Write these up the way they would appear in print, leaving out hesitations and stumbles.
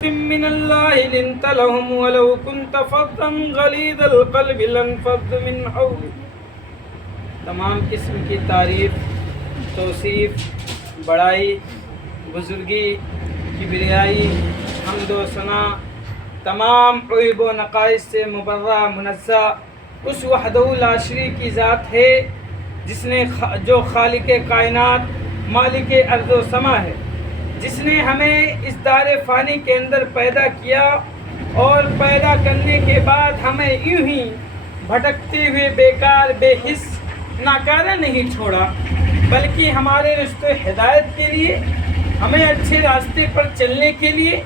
من الله لنت لهم ولو كنت فظا غليظ القلب لانفضوا من حولك۔ تمام قسم کی تعریف، توصیف، بڑائی، بزرگی، کبریائی، حمد و ثنا تمام عیب و نقائص سے مبرہ منزہ اس وحدہ لا شریک کی ذات ہے جس نے جو خالق کائنات، مالک ارض و سما ہے، جس نے ہمیں اس دار فانی کے اندر پیدا کیا اور پیدا کرنے کے بعد ہمیں یوں ہی بھٹکتے ہوئے بیکار بے حس ناکارہ نہیں چھوڑا، بلکہ ہمارے رشت و ہدایت کے لیے، ہمیں اچھے راستے پر چلنے کے لیے،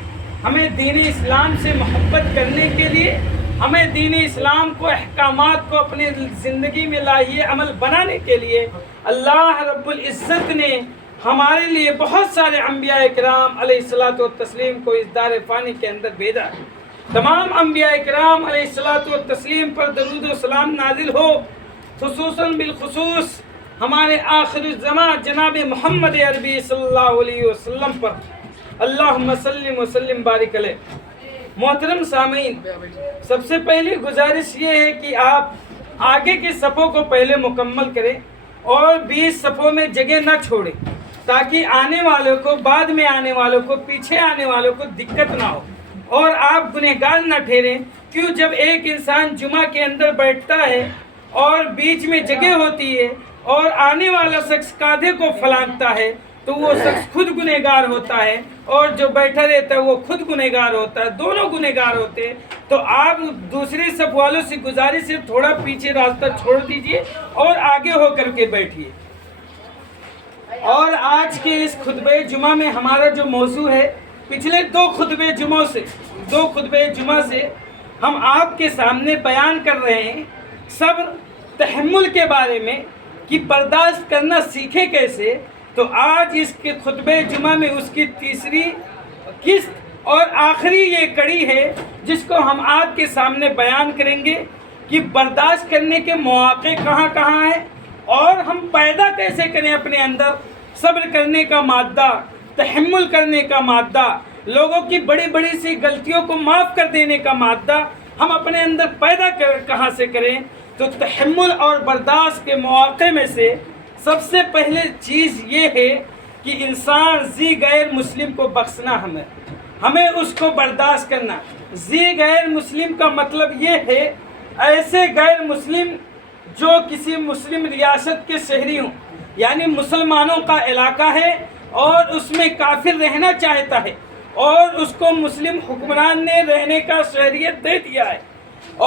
ہمیں دین اسلام سے محبت کرنے کے لیے، ہمیں دین اسلام کو احکامات کو اپنی زندگی میں لائحہ عمل بنانے کے لیے اللہ رب العزت نے ہمارے لیے بہت سارے انبیاء کرام علیہ الصلوۃ والتسلیم کو اس دار فانی کے اندر بھیجا۔ تمام انبیاء کرام علیہ الصلوۃ والتسلیم پر درود و سلام نازل ہو، خصوصاً بالخصوص ہمارے آخر الزمان جناب محمد عربی صلی اللہ علیہ وسلم پر، اللہم صلی وسلم بارک علیہ۔ محترم سامعین، سب سے پہلی گزارش یہ ہے کہ آپ آگے کے صفوں کو پہلے مکمل کریں اور 20 صفوں میں جگہ نہ چھوڑیں، تاکہ آنے والوں کو، بعد میں آنے والوں کو، پیچھے آنے والوں کو دقت نہ ہو اور آپ گنہگار نہ ٹھہریں۔ کیوں؟ جب ایک انسان جمعہ کے اندر بیٹھتا ہے اور بیچ میں جگہ ہوتی ہے اور آنے والا شخص کاندھے کو پھلانگتا ہے تو وہ شخص خود گنہگار ہوتا ہے، اور جو بیٹھا رہتا ہے وہ خود گنہگار ہوتا ہے، دونوں گنہگار ہوتے ہیں۔ تو آپ دوسرے صف والوں سے گزارش ہے تھوڑا پیچھے راستہ چھوڑ دیجئے اور آگے ہو کر کے بیٹھیے۔ اور آج کے اس خطبہ جمعہ میں ہمارا جو موضوع ہے، پچھلے دو خطبہ جمعہ سے ہم آپ کے سامنے بیان کر رہے ہیں صبر، تحمل کے بارے میں کہ برداشت کرنا سیکھے کیسے۔ تو آج اس کے خطبہ جمعہ میں اس کی تیسری قسط اور آخری یہ کڑی ہے جس کو ہم آپ کے سامنے بیان کریں گے کہ برداشت کرنے کے مواقع کہاں کہاں ہیں اور ہم پیدا کیسے کریں اپنے اندر صبر کرنے کا مادہ، تحمل کرنے کا مادہ، لوگوں کی بڑی بڑی سی غلطیوں کو معاف کر دینے کا مادہ ہم اپنے اندر پیدا کہاں سے کریں۔ تو تحمل اور برداشت کے مواقع میں سے سب سے پہلے چیز یہ ہے کہ انسان ذی غیر مسلم کو بخشنا، ہمیں اس کو برداشت کرنا۔ ذی غیر مسلم کا مطلب یہ ہے ایسے غیر مسلم جو کسی مسلم ریاست کے شہری ہوں، یعنی مسلمانوں کا علاقہ ہے اور اس میں کافر رہنا چاہتا ہے اور اس کو مسلم حکمران نے رہنے کا شہریت دے دیا ہے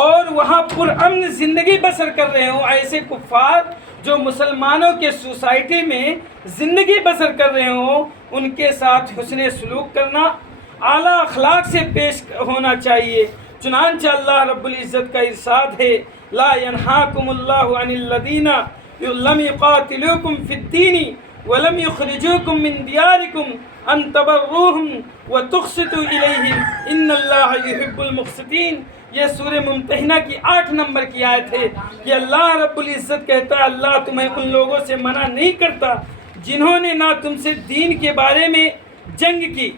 اور وہاں پرامن زندگی بسر کر رہے ہوں، ایسے کفار جو مسلمانوں کے سوسائٹی میں زندگی بسر کر رہے ہوں، ان کے ساتھ حسن سلوک کرنا، اعلیٰ اخلاق سے پیش ہونا چاہیے۔ چنانچہ اللہ رب العزت کا ارشاد ہے، لا ینہاکم اللہ عن الذین لم یقاتلوکم فی الدین ولم یخرجوکم من دیارکم ان تبروہم وتقسطوا الیہم ان اللہ یحب المقسطین۔ یہ سورہ ممتحنہ کی 8 نمبر کی آیت ہے کہ اللہ رب العزت کہتا ہے اللہ تمہیں ان لوگوں سے منع نہیں کرتا جنہوں نے نہ تم سے دین کے بارے میں جنگ کی،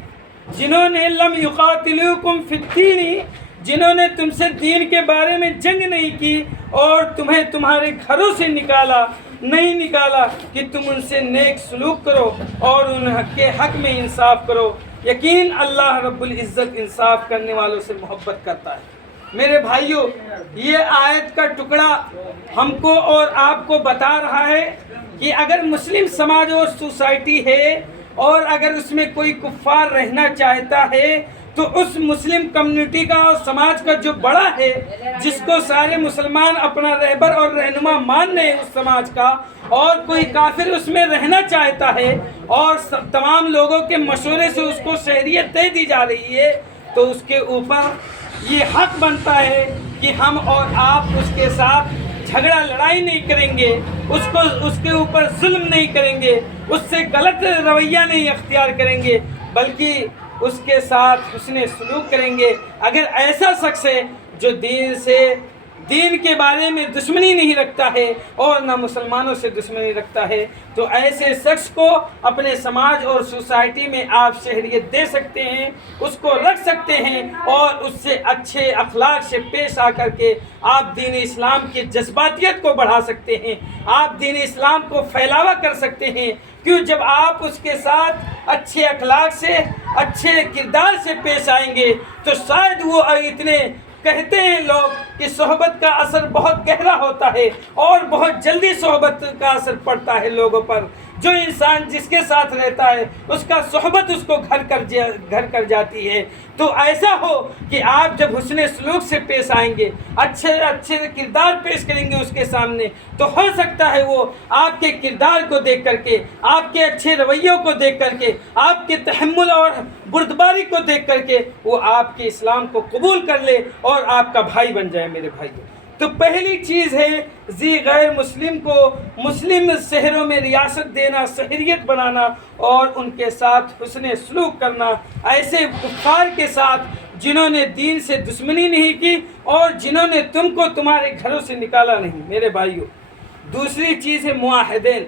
جنہوں نے لم یقاتلوکم فی الدین، جنہوں نے تم سے دین کے بارے میں جنگ نہیں کی اور تمہیں تمہارے گھروں سے نہیں نکالا کہ تم ان سے نیک سلوک کرو اور ان کے حق میں انصاف کرو۔ یقین اللہ رب العزت انصاف کرنے والوں سے محبت کرتا ہے۔ میرے بھائیوں، یہ آیت کا ٹکڑا ہم کو اور آپ کو بتا رہا ہے کہ اگر مسلم سماج اور سوسائٹی ہے اور اگر اس میں کوئی کفار رہنا چاہتا ہے تو اس مسلم کمیونٹی کا اور سماج کا جو بڑا ہے، جس کو سارے مسلمان اپنا رہبر اور رہنما مان رہے ہیں اس سماج کا، اور کوئی کافر اس میں رہنا چاہتا ہے اور تمام لوگوں کے مشورے سے اس کو شہریت دے دی جا رہی ہے، تو اس کے اوپر یہ حق بنتا ہے کہ ہم اور آپ اس کے ساتھ جھگڑا لڑائی نہیں کریں گے، اس کے اوپر ظلم نہیں کریں گے، اس سے غلط رویہ نہیں اختیار کریں گے، بلکہ اس کے ساتھ حسن سلوک کریں گے۔ اگر ایسا شخص ہے جو دین سے دین کے بارے میں دشمنی نہیں رکھتا ہے اور نہ مسلمانوں سے دشمنی رکھتا ہے، تو ایسے شخص کو اپنے سماج اور سوسائٹی میں آپ شہریت دے سکتے ہیں، اس کو رکھ سکتے ہیں اور اس سے اچھے اخلاق سے پیش آ کر کے آپ دین اسلام کی جذباتیت کو بڑھا سکتے ہیں، آپ دین اسلام کو پھیلاوا کر سکتے ہیں۔ کیوں؟ جب آپ اس کے ساتھ اچھے اخلاق سے، اچھے کردار سے پیش آئیں گے تو شاید وہ اتنے کہتے ہیں لوگ کہ صحبت کا اثر بہت گہرا ہوتا ہے اور بہت جلدی صحبت کا اثر پڑتا ہے لوگوں پر۔ جو انسان جس کے ساتھ رہتا ہے اس کا صحبت اس کو گھر کر جاتی ہے۔ تو ایسا ہو کہ آپ جب حسن سلوک سے پیش آئیں گے، اچھے کردار پیش کریں گے اس کے سامنے، تو ہو سکتا ہے وہ آپ کے کردار کو دیکھ کر کے، آپ کے اچھے رویوں کو دیکھ کر کے، آپ کے تحمل اور بردباری کو دیکھ کر کے وہ آپ کے اسلام کو قبول کر لے اور آپ کا بھائی بن جائے میرے بھائیوں۔ تو پہلی چیز ہے غیر مسلم کو مسلم شہروں میں ریاست دینا، شہریت بنانا اور ان کے ساتھ حسن سلوک کرنا، ایسے کفار کے ساتھ جنہوں نے دین سے دشمنی نہیں کی اور جنہوں نے تم کو تمہارے گھروں سے نکالا نہیں میرے بھائیوں۔ دوسری چیز ہے معاہدین،